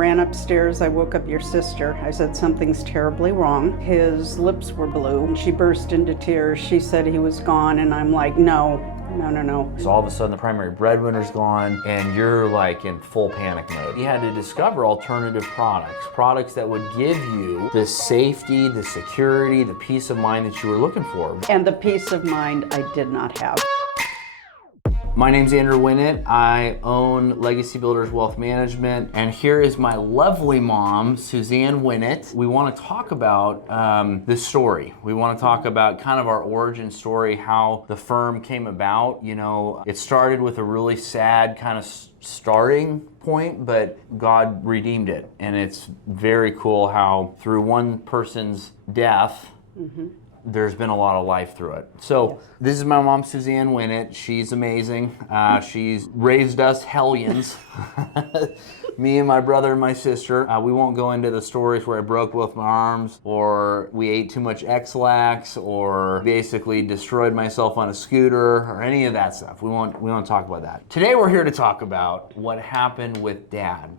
ran upstairs. I woke up your sister. I said, something's terribly wrong. His lips were blue, and she burst into tears. She said he was gone, and I'm like, no. So all of a sudden the primary breadwinner's gone and you're like in full panic mode. You had to discover alternative products that would give you the safety, the security, the peace of mind that you were looking for. And the peace of mind I did not have. My name's Andrew Winnett. I own Legacy Builders Wealth Management, and here is my lovely mom, Susanne Winnett. We want to talk about this story. We want to talk about kind of our origin story, how the firm came about. You know, it started with a really sad kind of starting point, but God redeemed it. And it's very cool how through one person's death, there's been a lot of life through it. So this is my mom, Susanne Winnett. She's amazing. She's raised us hellions, me and my brother and my sister. We won't go into the stories where I broke both my arms, or we ate too much X-Lax, or basically destroyed myself on a scooter, or any of that stuff. We won't talk about that. Today we're here to talk about what happened with Dad.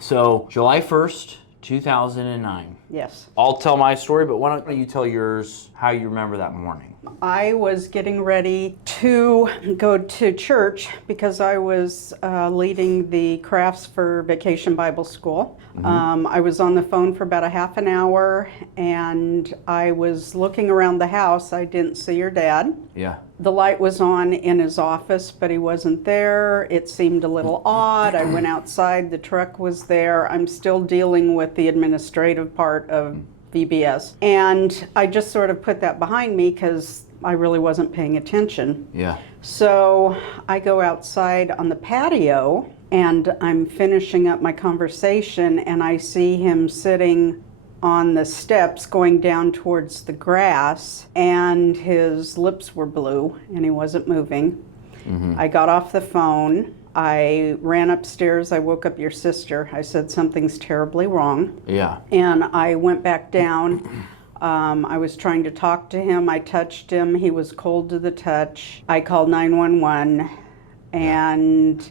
So July 1st, 2009. Yes. I'll tell my story, but why don't you tell yours, how you remember that morning? I was getting ready to go to church because I was leading the crafts for Vacation Bible School. I was on the phone for about a half an hour, and I was looking around the house. I didn't see your dad. Yeah. The light was on in his office, but he wasn't there. It seemed a little odd. I went outside, the truck was there. I'm still dealing with the administrative part of VBS. And I just sort of put that behind me because I really wasn't paying attention. Yeah. So I go outside on the patio, and I'm finishing up my conversation, and I see him sitting on the steps going down towards the grass, and his lips were blue and he wasn't moving. I got off the phone. I ran upstairs. I woke up your sister. I said, something's terribly wrong. Yeah. And I went back down. I was trying to talk to him. I touched him. He was cold to the touch. I called 911. And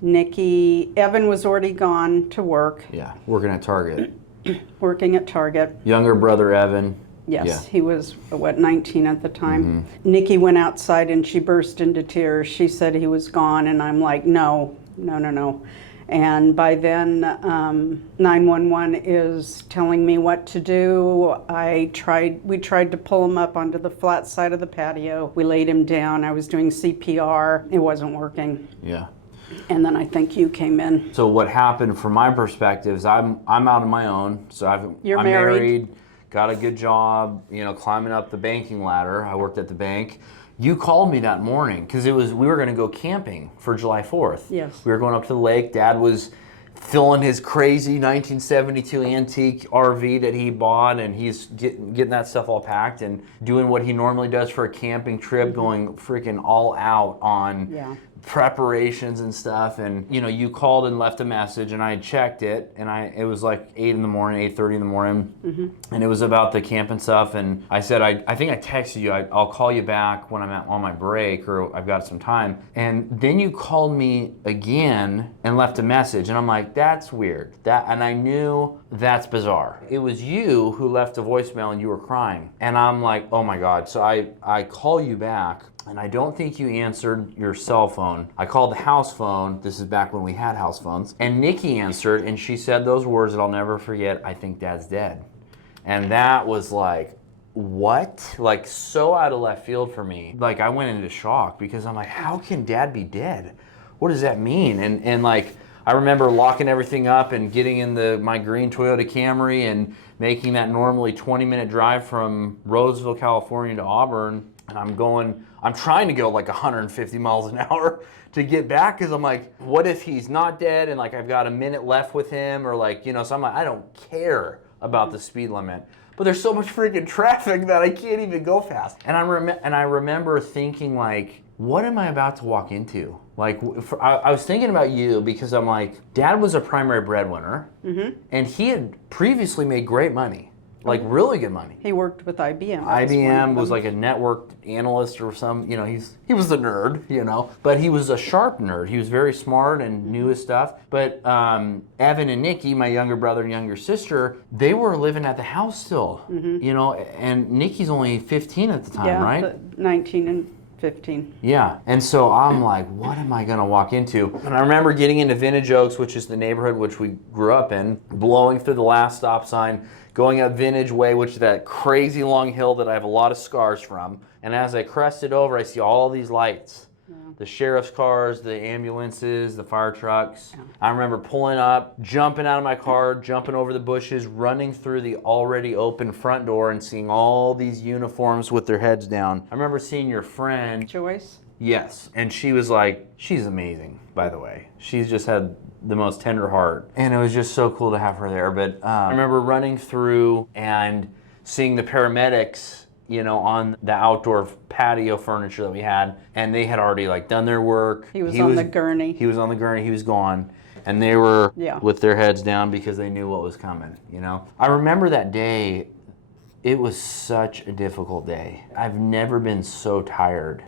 Evan was already gone to work. Yeah, working at Target. Working at Target. Younger brother, Evan. Yes, he was, 19 at the time. Nikki went outside and she burst into tears. She said he was gone, and I'm like, no. And by then, 911 is telling me what to do. We tried to pull him up onto the flat side of the patio. We laid him down. I was doing CPR. It wasn't working. Yeah. And then I think you came in. So what happened from my perspective is I'm out on my own. So I'm married, got a good job, climbing up the banking ladder. I worked at the bank. You called me that morning because we were going to go camping for July 4th. Yes. We were going up to the lake. Dad was filling his crazy 1972 antique RV that he bought, and he's getting that stuff all packed and doing what he normally does for a camping trip, going freaking all out on preparations and stuff. And you called and left a message, and I had checked it, and it was like 8 in the morning, 8:30 in the morning, and it was about the camping stuff. And I said, I think I texted you, I'll call you back when I'm on my break, or I've got some time. And then you called me again and left a message, and I'm like, that's weird. And I knew that's bizarre. It was you who left a voicemail and you were crying, and I'm like, oh my God. So I call you back, and I don't think you answered your cell phone. I called the house phone. This is back when we had house phones. And Nikki answered, and she said those words that I'll never forget, I think Dad's dead. And that was like, what? Like, so out of left field for me. Like, I went into shock because I'm like, how can Dad be dead? What does that mean? And like, I remember locking everything up and getting in my green Toyota Camry and making that normally 20-minute drive from Roseville, California to Auburn. And I'm trying to go like 150 miles an hour to get back because I'm like, what if he's not dead and like I've got a minute left with him, or like, so I'm like, I don't care about the speed limit. But there's so much freaking traffic that I can't even go fast. And I remember thinking like, what am I about to walk into? Like, I was thinking about you because I'm like, Dad was a primary breadwinner, and he had previously made great money. like really good money. He worked with IBM. IBM was like a network analyst or some, he was a nerd, but he was a sharp nerd. He was very smart and knew his stuff. But Evan and Nikki, my younger brother and younger sister, they were living at the house still, and Nikki's only 15 at the time, right? 19 and 15. Yeah, and so I'm like, what am I gonna walk into? And I remember getting into Vintage Oaks, which is the neighborhood which we grew up in, blowing through the last stop sign, going up Vintage Way, which is that crazy long hill that I have a lot of scars from. And as I crested over, I see all these lights. The sheriff's cars, the ambulances, the fire trucks. Yeah. I remember pulling up, jumping out of my car, jumping over the bushes, running through the already open front door and seeing all these uniforms with their heads down. I remember seeing your friend. Joyce? Yes. And she was like, she's amazing, by the way. She's just had the most tender heart. And it was just so cool to have her there. But I remember running through and seeing the paramedics on the outdoor patio furniture that we had, and they had already done their work. He was on the gurney. He was on the gurney, he was gone. And they were with their heads down because they knew what was coming, I remember that day, it was such a difficult day. I've never been so tired.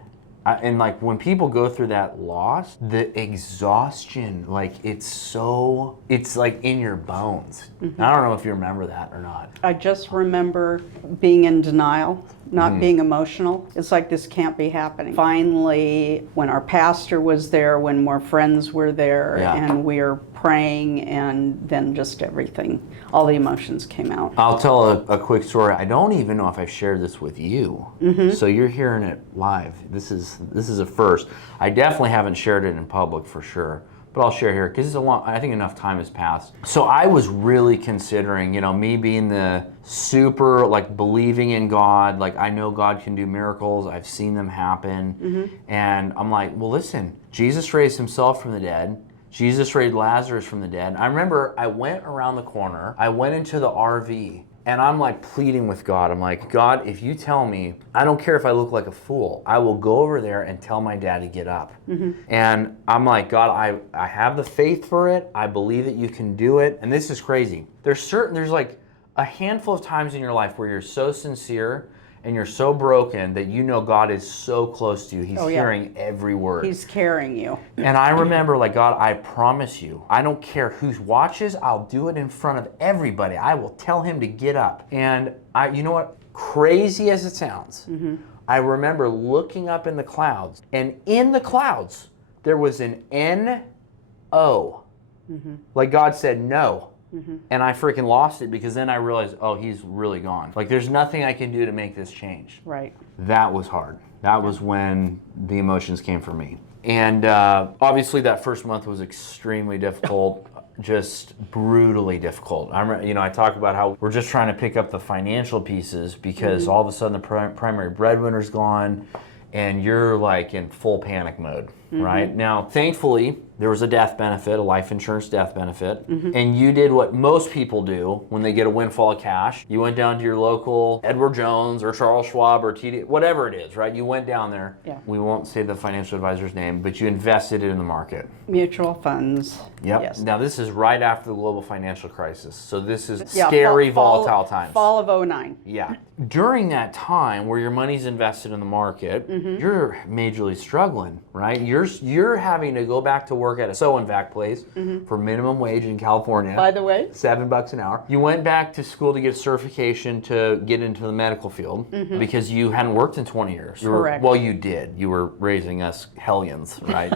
And when people go through that loss, the exhaustion, it's in your bones. Mm-hmm. I don't know if you remember that or not. I just remember being in denial, not being emotional. It's like this can't be happening. Finally, when our pastor was there, when more friends were there, and we were praying, and then just everything, all the emotions came out. I'll tell a quick story. I don't even know if I've shared this with you. Mm-hmm. So you're hearing it live. This is a first. I definitely haven't shared it in public for sure, but I'll share here because I think enough time has passed. So I was really considering, me being the super believing in God, I know God can do miracles. I've seen them happen. And I'm like, well, listen, Jesus raised himself from the dead. Jesus raised Lazarus from the dead. I remember I went around the corner, I went into the RV, and I'm pleading with God. I'm like, God, if you tell me, I don't care if I look like a fool, I will go over there and tell my dad to get up. And I'm like, God, I have the faith for it. I believe that you can do it. And this is crazy. There's a handful of times in your life where you're so sincere and you're so broken that God is so close to you. He's hearing every word. He's carrying you. And I remember, God, I promise you, I don't care who watches, I'll do it in front of everybody. I will tell him to get up. And you know what? Crazy as it sounds, I remember looking up in the clouds, and in the clouds, there was an N-O. God said no. And I freaking lost it because then I realized, oh, he's really gone. There's nothing I can do to make this change. Right. That was hard. That was when the emotions came for me. And obviously that first month was extremely difficult, just brutally difficult. I talk about how we're just trying to pick up the financial pieces because all of a sudden the primary breadwinner's gone and you're in full panic mode, right? Now, thankfully, there was a death benefit, a life insurance death benefit, and you did what most people do when they get a windfall of cash. You went down to your local Edward Jones or Charles Schwab or TD, whatever it is, right? You went down there. Yeah. We won't say the financial advisor's name, but you invested it in the market. Mutual funds. Yep. Yes. Now, this is right after the global financial crisis, so this is scary, volatile times. Fall of 2009. Yeah. During that time where your money's invested in the market, you're majorly struggling, right? You're having to go back to work at a sew and vac place for minimum wage in California. By the way, $7 an hour. You went back to school to get a certification to get into the medical field because you hadn't worked in 20 years. Correct. Well, you did. You were raising us hellions, right?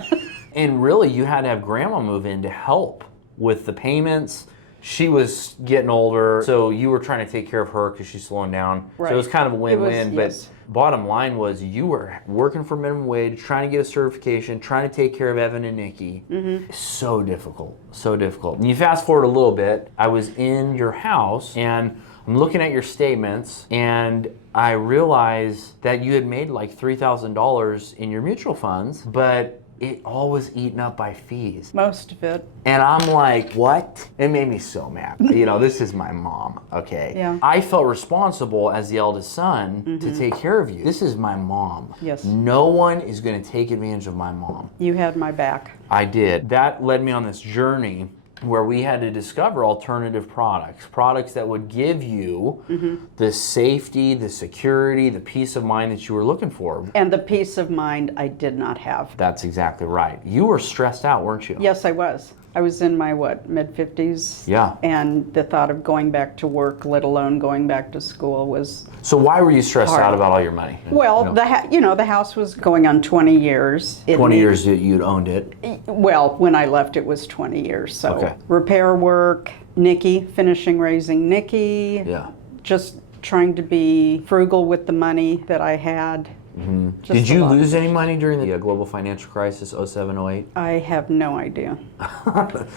And really, you had to have grandma move in to help with the payments. She was getting older, so you were trying to take care of her because she's slowing down. Right. So it was kind of a win-win, but bottom line was you were working for minimum wage, trying to get a certification, trying to take care of Evan and Nikki. So difficult, so difficult. And you fast forward a little bit, I was in your house and I'm looking at your statements and I realized that you had made $3,000 in your mutual funds, but it all was eaten up by fees. Most of it. And I'm like, what? It made me so mad. This is my mom, okay? Yeah. I felt responsible as the eldest son to take care of you. This is my mom. Yes. No one is going to take advantage of my mom. You had my back. I did. That led me on this journey where we had to discover alternative products that would give you the safety, the security, the peace of mind that you were looking for. And the peace of mind I did not have. That's exactly right. You were stressed out, weren't you? Yes, I was. I was in my, mid-50s? Yeah. And the thought of going back to work, let alone going back to school, was So why were you stressed hard. out about all your money? Well, the house was going on 20 years. 20 years that you'd owned it. Well, when I left, it was 20 years. So Okay. repair work, Nikki, finishing raising Nikki, Yeah. just trying to be frugal with the money that I had. Just Did a you lot. lose any money during the global financial crisis, 07, 08? I have no idea.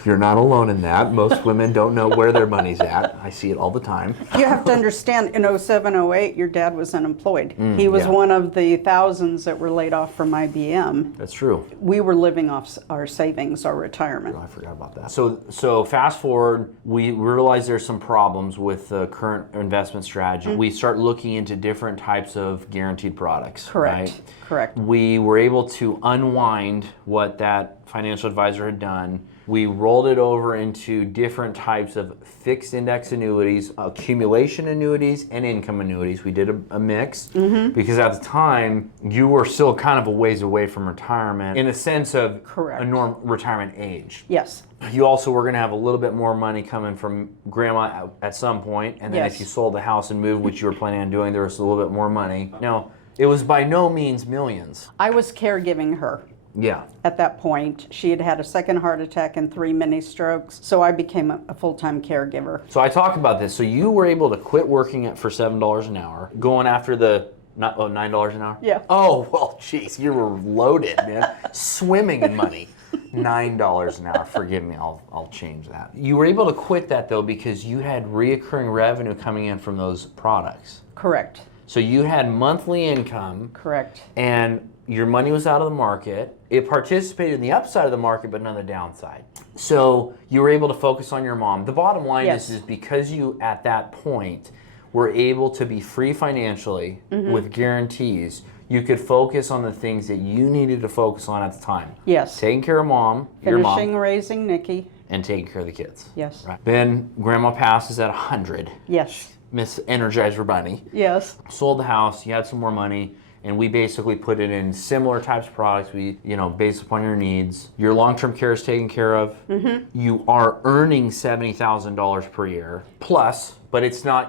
You're not alone in that. Most women don't know where their money's at. I see it all the time. You have to understand, in 07, 08, your dad was unemployed. He was yeah. one of the thousands that were laid off from IBM. That's true. We were living off our savings, our retirement. I forgot about that. So fast forward, we realize there's some problems with the current investment strategy. We start looking into different types of guaranteed products. Correct. Right? Correct. We were able to unwind what that financial advisor had done. We rolled it over into different types of fixed index annuities, accumulation annuities, and income annuities. We did a mix because at the time you were still kind of a ways away from retirement in a sense of Correct. a normal retirement age. Yes. You also were going to have a little bit more money coming from grandma at some point, and then Yes. if you sold the house and moved, which you were planning on doing, there was a little bit more money. Now, it was by no means millions. I was caregiving her. Yeah. At that point, she had had a second heart attack and 3 mini strokes, so I became a full-time caregiver. So I talk about this. So you were able to quit working for $7 an hour, going after the $9 an hour? Yeah. Oh, well, geez, you were loaded, man. Swimming in money. $9 an hour. Forgive me, I'll change that. You were able to quit that though because you had reoccurring revenue coming in from those products. Correct. So you had monthly income. Correct. And your money was out of the market. It participated in the upside of the market, but none of the downside. So you were able to focus on your mom. The bottom line Yes. is because you, at that point, were able to be free financially with guarantees, you could focus on the things that you needed to focus on at the time. Yes. Taking care of mom, your Finishing mom, raising Nikki. and taking care of the kids. Yes. Right. Then grandma passes at 100. Yes. Miss Energizer Bunny. Yes. Sold the house, you had some more money, and we basically put it in similar types of products, based upon your needs. Your long-term care is taken care of. You are earning $70,000 per year plus, but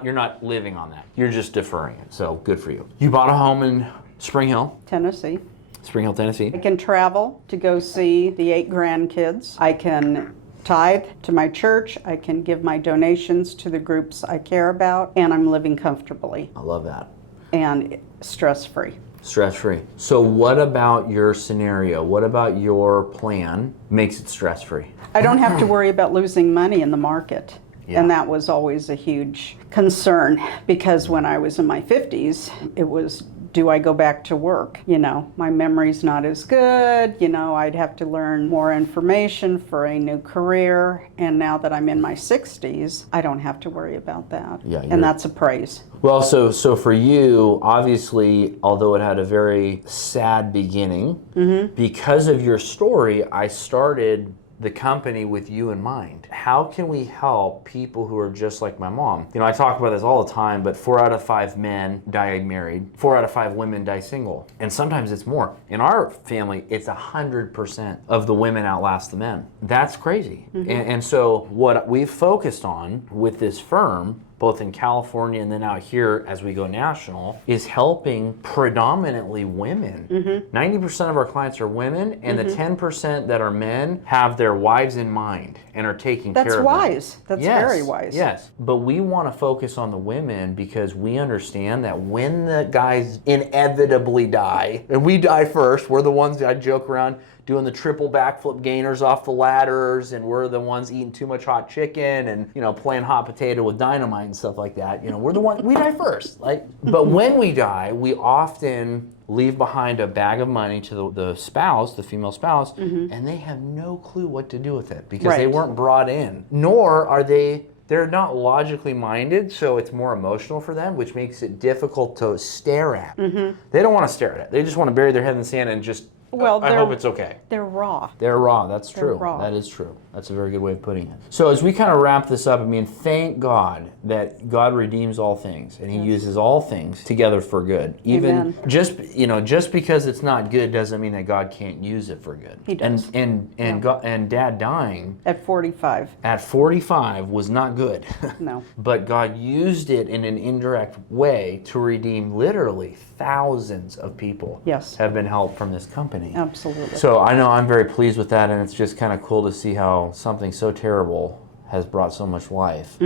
you're not living on that. You're just deferring it, so good for you. You bought a home in Spring Hill, Tennessee. Tennessee. I can travel to go see the 8 grandkids. I can tithe to my church. I can give my donations to the groups I care about, and I'm living comfortably I love that. and stress-free. Stress-free. So what about your scenario? What about your plan makes it stress-free? I don't have to worry about losing money in the market. Yeah. And that was always a huge concern because when I was in my 50s, it was, do I go back to work? My memory's not as good. I'd have to learn more information for a new career. And now that I'm in my 60s, I don't have to worry about that. Yeah, and that's a praise. Well, so for you, obviously, although it had a very sad beginning, because of your story, I started the company with you in mind. How can we help people who are just like my mom? I talk about this all the time, but 4 out of 5 men die married, 4 out of 5 women die single. And sometimes it's more. In our family, it's 100% of the women outlast the men. That's crazy. And so what we've focused on with this firm, both in California and then out here as we go national, is helping predominantly women. 90% of our clients are women, and the 10% that are men have their wives in mind and are taking care of That's them. wise. That's very wise. Yes, but we want to focus on the women because we understand that when the guys inevitably die, and we die first, we're the ones that I joke around doing the triple backflip gainers off the ladders, and we're the ones eating too much hot chicken and playing hot potato with dynamite and stuff like that. We're the ones, we die first. But when we die, we often leave behind a bag of money to the spouse, the female spouse, and they have no clue what to do with it because they weren't brought in, nor are they're not logically minded, so it's more emotional for them, which makes it difficult to stare at. They don't want to stare at it. They just want to bury their head in the sand and just, I hope it's okay. They're raw. They're raw, that's true. raw. That is true. That's a very good way of putting it. So as we kind of wrap this up, I mean, thank God that God redeems all things and He uses all things together for good. Even just because it's not good doesn't mean that God can't use it for good. He does. And Dad dying At 45. at 45 was not good. No. But God used it in an indirect way to redeem literally thousands of people. Yes. Have been helped from this company. Absolutely. So I know I'm very pleased with that, and it's just kind of cool to see how something so terrible has brought so much life.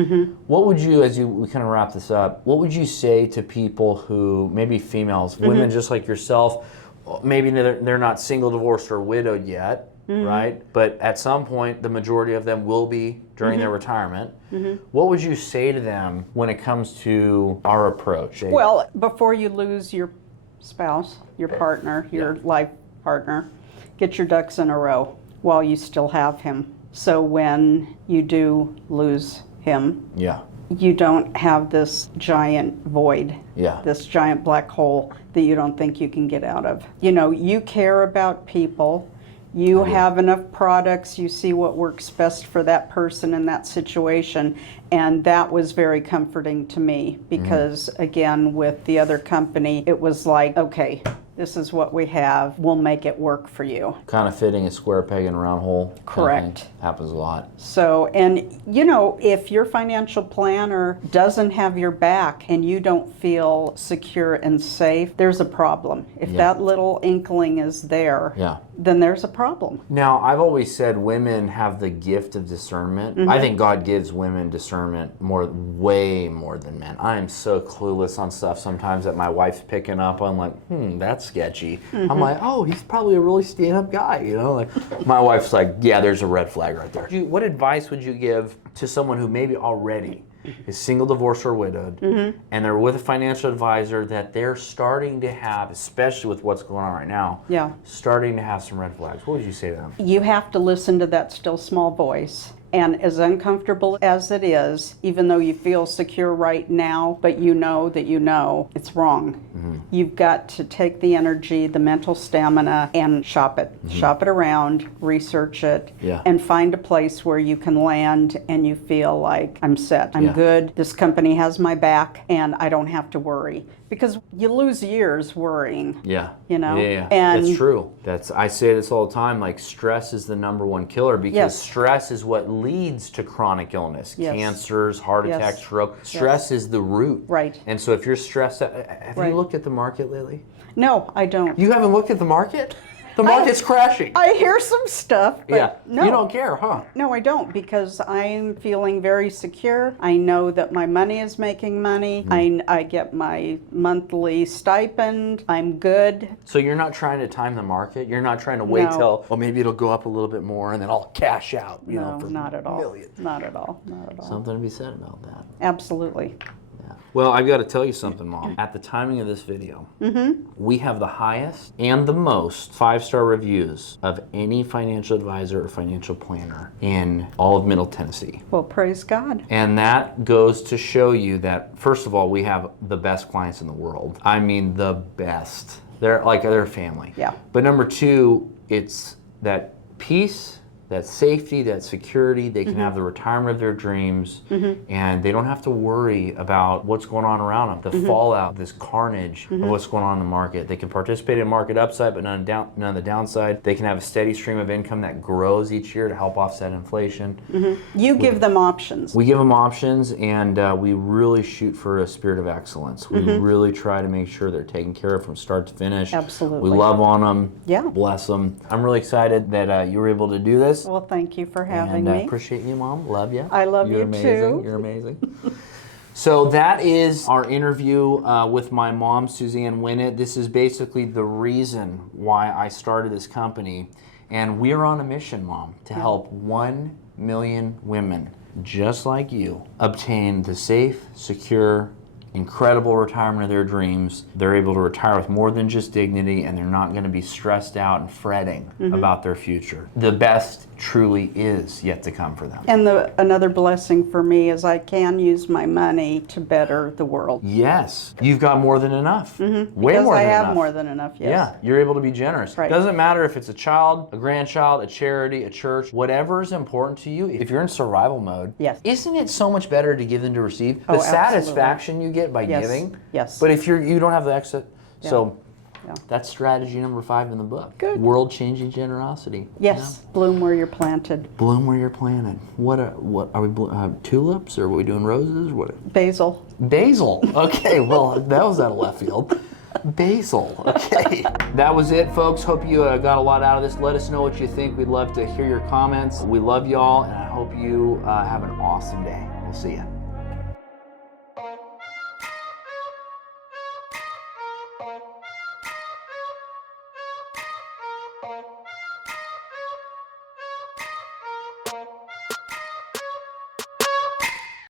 What would you, we kind of wrap this up, what would you say to people who, maybe females, women just like yourself, maybe they're not single, divorced, or widowed yet, right? But at some point, the majority of them will be during their retirement. What would you say to them when it comes to our approach? Well, before you lose your spouse, your partner, your life partner, get your ducks in a row while you still have him. So when you do lose him, you don't have this giant void, this giant black hole that you don't think you can get out of. You know, you care about people. You have enough products, you see what works best for that person in that situation, and that was very comforting to me because, again, with the other company, it was like, okay, this is what we have, we'll make it work for you. Kind of fitting a square peg in a round hole. Correct. Happens a lot. So, and you know, if your financial planner doesn't have your back and you don't feel secure and safe, there's a problem. If that little inkling is there, then there's a problem. Now, I've always said women have the gift of discernment. I think God gives women discernment way more than men. I am so clueless on stuff sometimes that my wife's picking up on, like, that's sketchy. I'm like, oh, he's probably a really stand-up guy, you know? Like, my wife's like, yeah, there's a red flag right there. What advice would you give to someone who maybe already is single, divorced, or widowed, and they're with a financial advisor that they're starting to have, especially with what's going on right now, starting to have some red flags? What would you say to them? You have to listen to that still small voice. And as uncomfortable as it is, even though you feel secure right now, but you know that you know it's wrong, you've got to take the energy, the mental stamina, and shop it. Shop it around, research it, and find a place where you can land and you feel like, I'm set, I'm good, this company has my back, and I don't have to worry. Because you lose years worrying. You know? And that's true. I say this all the time, like, stress is the #1 killer because stress is what leads to chronic illness, cancers, heart attacks, stroke. Stress is the root. Right. And so if you're stressed out, have you looked at the market lately? No, I don't. You haven't looked at the market? The market's crashing. I hear some stuff, but no. You don't care, huh? No, I don't, because I'm feeling very secure. I know that my money is making money. I get my monthly stipend. I'm good. So you're not trying to time the market? You're not trying to wait till, well, maybe it'll go up a little bit more and then I'll cash out, you know, for not at all. millions. Not at all. Not at all. Something to be said about that. Absolutely. Well, I've got to tell you something, Mom. At the timing of this video, we have the highest and the most 5-star reviews of any financial advisor or financial planner in all of Middle Tennessee. Well, praise God. And that goes to show you that, first of all, we have the best clients in the world. I mean, the best. They're like their family. But number 2, it's that peace, that safety, that security. They can have the retirement of their dreams, and they don't have to worry about what's going on around them, the fallout, this carnage of what's going on in the market. They can participate in market upside, but none of the downside. They can have a steady stream of income that grows each year to help offset inflation. You give them options. We give them options, and we really shoot for a spirit of excellence. We really try to make sure they're taken care of from start to finish. Absolutely. We love on them, bless them. I'm really excited that you were able to do this. Well, thank you for having me. me. Appreciate you, Mom. Love you. I love you too. You're amazing. So that is our interview with my mom, Susanne Winnett. This is basically the reason why I started this company. And we're on a mission, Mom, to help 1 million women just like you obtain the safe, secure, incredible retirement of their dreams. They're able to retire with more than just dignity, and they're not going to be stressed out and fretting about their future. The best truly is yet to come for them. And another blessing for me is I can use my money to better the world. Yes, you've got more than enough. Way Because more I than have enough. more than enough, yes. Yeah, you're able to be generous. Right. Doesn't matter if it's a child, a grandchild, a charity, a church, whatever is important to you. If you're in survival mode, Yes. isn't it so much better to give than to receive? Oh, The absolutely. satisfaction you get by Yes. giving. Yes. But if you don't have the extra, so Yeah. that's strategy number 5 in the book. Good. World-changing generosity. Yes, bloom where you're planted. Yeah. Bloom where you're planted. What are we? Tulips, or are we doing roses? What? Basil. Basil. Okay, well, that was out of left field. Basil. Okay. That was it, folks. Hope you got a lot out of this. Let us know what you think. We'd love to hear your comments. We love y'all, and I hope you have an awesome day. We'll see you.